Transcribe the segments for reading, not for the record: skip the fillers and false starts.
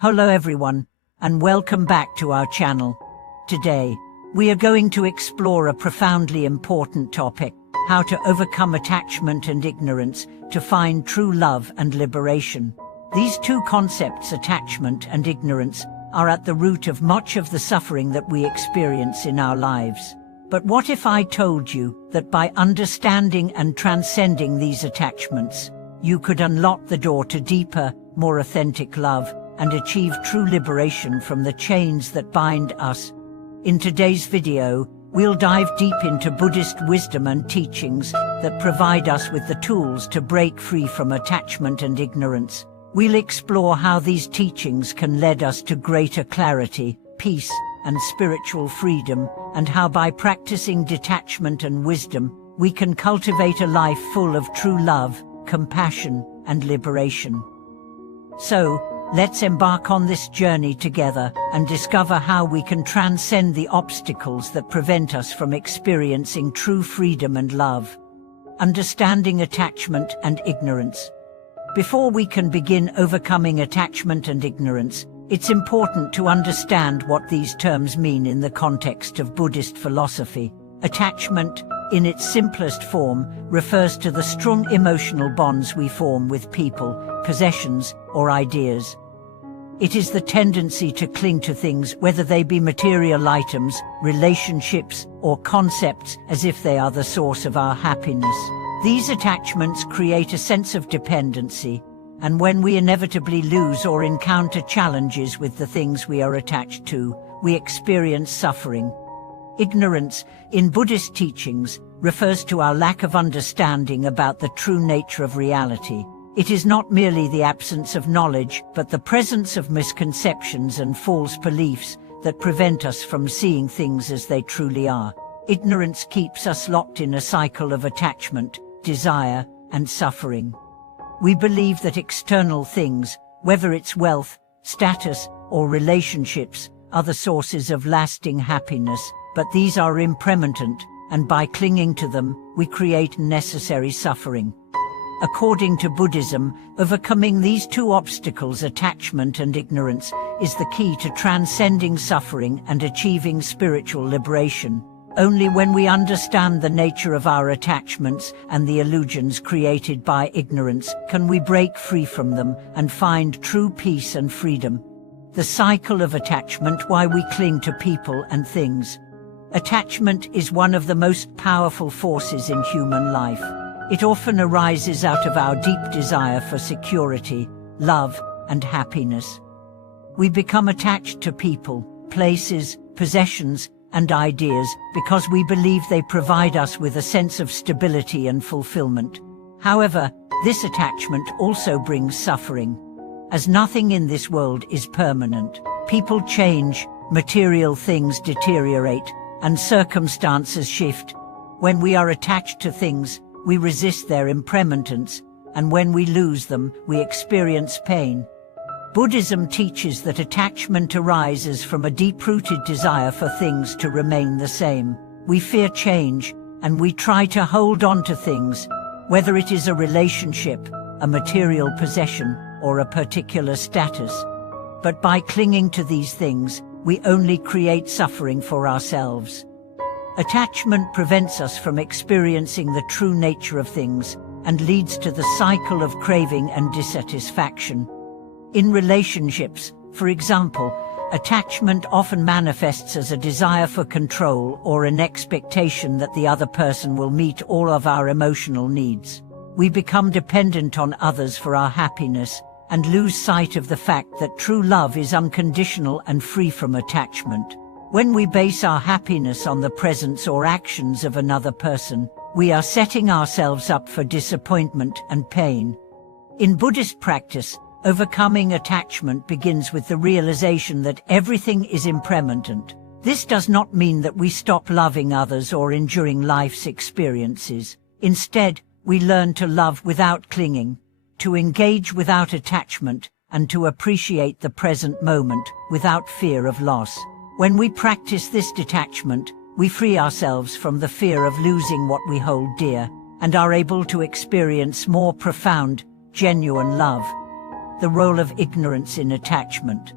Hello everyone, and welcome back to our channel. Today, we are going to explore a profoundly important topic: how to overcome attachment and ignorance to find true love and liberation. These two concepts, attachment and ignorance, are at the root of much of the suffering that we experience in our lives. But what if I told you that by understanding and transcending these attachments, you could unlock the door to deeper, more authentic love and achieve true liberation from the chains that bind us? In today's video, we'll dive deep into Buddhist wisdom and teachings that provide us with the tools to break free from attachment and ignorance. We'll explore how these teachings can lead us to greater clarity, peace, and spiritual freedom, and how by practicing detachment and wisdom, we can cultivate a life full of true love, compassion, and liberation. So, let's embark on this journey together and discover how we can transcend the obstacles that prevent us from experiencing true freedom and love. Understanding attachment and ignorance. Before we can begin overcoming attachment and ignorance, it's important to understand what these terms mean in the context of Buddhist philosophy. Attachment, in its simplest form, refers to the strong emotional bonds we form with people, possessions, or ideas. It is the tendency to cling to things, whether they be material items, relationships, or concepts, as if they are the source of our happiness. These attachments create a sense of dependency, and when we inevitably lose or encounter challenges with the things we are attached to, we experience suffering. Ignorance, in Buddhist teachings, refers to our lack of understanding about the true nature of reality. It is not merely the absence of knowledge, but the presence of misconceptions and false beliefs that prevent us from seeing things as they truly are. Ignorance keeps us locked in a cycle of attachment, desire, and suffering. We believe that external things, whether it's wealth, status, or relationships, are the sources of lasting happiness, but these are impermanent, and by clinging to them, we create necessary suffering. According to Buddhism, overcoming these two obstacles, attachment and ignorance, is the key to transcending suffering and achieving spiritual liberation. Only when we understand the nature of our attachments and the illusions created by ignorance can we break free from them and find true peace and freedom. The cycle of attachment: why we cling to people and things. Attachment is one of the most powerful forces in human life. It often arises out of our deep desire for security, love, and happiness. We become attached to people, places, possessions, and ideas because we believe they provide us with a sense of stability and fulfillment. However, this attachment also brings suffering. As nothing in this world is permanent, people change, material things deteriorate, and circumstances shift. When we are attached to things, we resist their impermanence, and when we lose them, we experience pain. Buddhism teaches that attachment arises from a deep-rooted desire for things to remain the same. We fear change, and we try to hold on to things, whether it is a relationship, a material possession, or a particular status. But by clinging to these things, we only create suffering for ourselves. Attachment prevents us from experiencing the true nature of things and leads to the cycle of craving and dissatisfaction. In relationships, for example, attachment often manifests as a desire for control or an expectation that the other person will meet all of our emotional needs. We become dependent on others for our happiness and lose sight of the fact that true love is unconditional and free from attachment. When we base our happiness on the presence or actions of another person, we are setting ourselves up for disappointment and pain. In Buddhist practice, overcoming attachment begins with the realization that everything is impermanent. This does not mean that we stop loving others or enduring life's experiences. Instead, we learn to love without clinging, to engage without attachment, and to appreciate the present moment without fear of loss. When we practice this detachment, we free ourselves from the fear of losing what we hold dear, and are able to experience more profound, genuine love. the role of ignorance in attachment.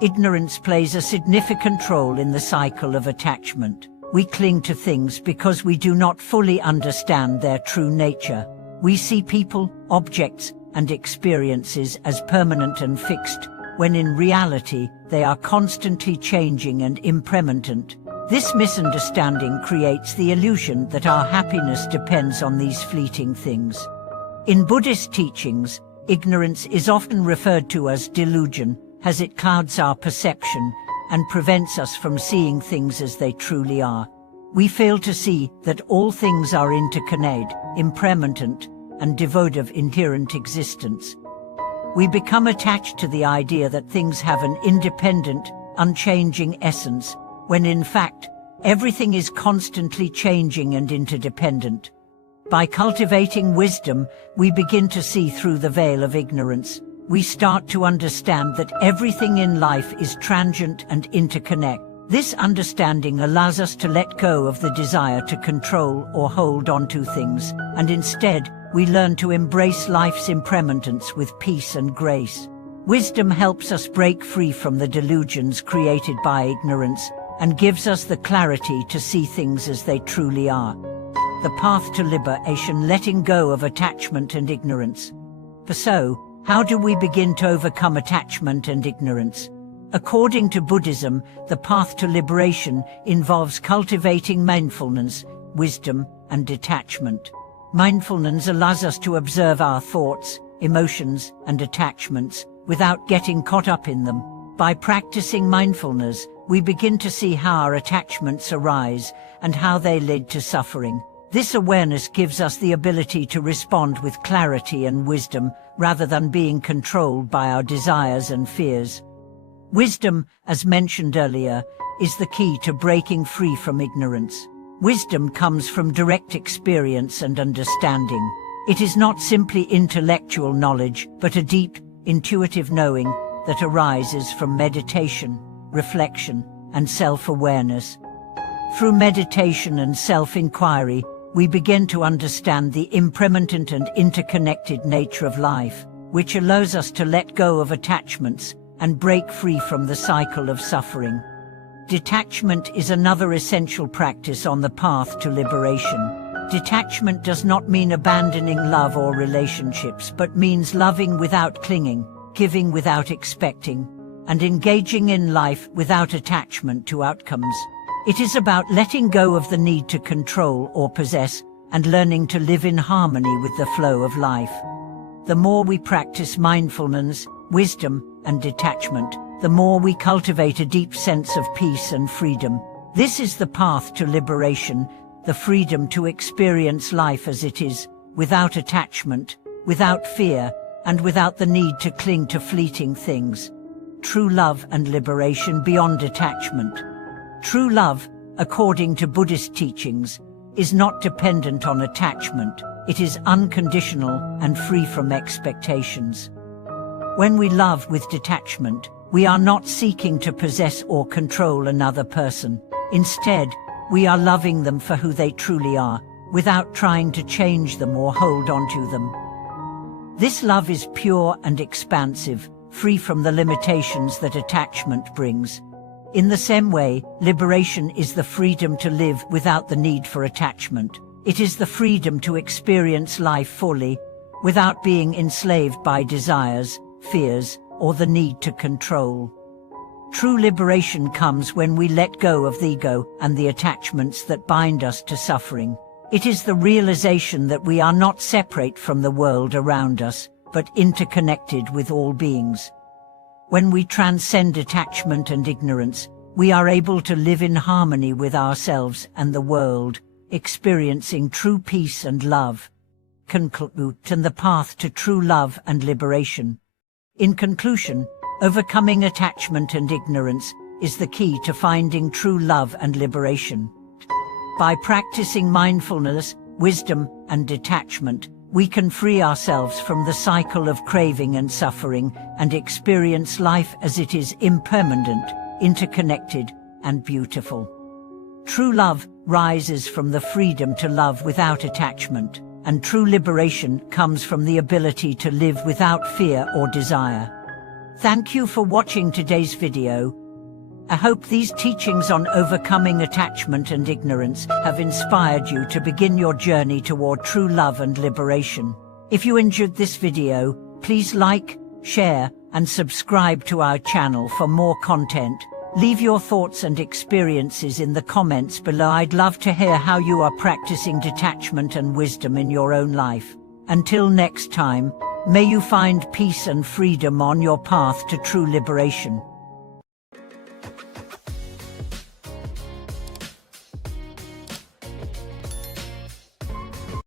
Ignorance plays a significant role in the cycle of attachment. We cling to things because we do not fully understand their true nature. We see people, objects, and experiences as permanent and fixed, when in reality, they are constantly changing and impermanent. This misunderstanding creates the illusion that our happiness depends on these fleeting things. In Buddhist teachings, ignorance is often referred to as delusion, as it clouds our perception and prevents us from seeing things as they truly are. We fail to see that all things are interconnected, impermanent, and devoid of inherent existence. We become attached to the idea that things have an independent, unchanging essence, when in fact, everything is constantly changing and interdependent. By cultivating wisdom, we begin to see through the veil of ignorance. We start to understand that everything in life is transient and interconnected. This understanding allows us to let go of the desire to control or hold on to things, and instead, we learn to embrace life's impermanence with peace and grace. Wisdom helps us break free from the delusions created by ignorance and gives us the clarity to see things as they truly are. The path to liberation, letting go of attachment and ignorance. So, how do we begin to overcome attachment and ignorance? According to Buddhism, the path to liberation involves cultivating mindfulness, wisdom, and detachment. Mindfulness allows us to observe our thoughts, emotions, and attachments without getting caught up in them. By practicing mindfulness, we begin to see how our attachments arise and how they lead to suffering. This awareness gives us the ability to respond with clarity and wisdom rather than being controlled by our desires and fears. Wisdom, as mentioned earlier, is the key to breaking free from ignorance. Wisdom comes from direct experience and understanding. It is not simply intellectual knowledge, but a deep, intuitive knowing that arises from meditation, reflection, and self-awareness. Through meditation and self-inquiry, we begin to understand the impermanent and interconnected nature of life, which allows us to let go of attachments and break free from the cycle of suffering. Detachment is another essential practice on the path to liberation. Detachment does not mean abandoning love or relationships, but means loving without clinging, giving without expecting, and engaging in life without attachment to outcomes. It is about letting go of the need to control or possess and learning to live in harmony with the flow of life. The more we practice mindfulness, wisdom, and detachment, the more we cultivate a deep sense of peace and freedom. This is the path to liberation, the freedom to experience life as it is, without attachment, without fear, and without the need to cling to fleeting things. True love and liberation beyond attachment. True love, according to Buddhist teachings, is not dependent on attachment. It is unconditional and free from expectations. When we love with detachment, we are not seeking to possess or control another person. Instead, we are loving them for who they truly are, without trying to change them or hold on to them. This love is pure and expansive, free from the limitations that attachment brings. In the same way, liberation is the freedom to live without the need for attachment. It is the freedom to experience life fully, without being enslaved by desires, fears, or the need to control. True liberation comes when we let go of the ego and the attachments that bind us to suffering. It is the realization that we are not separate from the world around us, but interconnected with all beings. When we transcend attachment and ignorance, we are able to live in harmony with ourselves and the world, experiencing true peace and love. Conclude and the path to true love and liberation. In conclusion, overcoming attachment and ignorance is the key to finding true love and liberation. By practicing mindfulness, wisdom, and detachment, we can free ourselves from the cycle of craving and suffering and experience life as it is, impermanent, interconnected, and beautiful. True love rises from the freedom to love without attachment. and true liberation comes from the ability to live without fear or desire. Thank you for watching today's video. I hope these teachings on overcoming attachment and ignorance have inspired you to begin your journey toward true love and liberation. If you enjoyed this video, please like, share, and subscribe to our channel for more content. Leave your thoughts and experiences in the comments below. I'd love to hear how you are practicing detachment and wisdom in your own life. Until next time, may you find peace and freedom on your path to true liberation.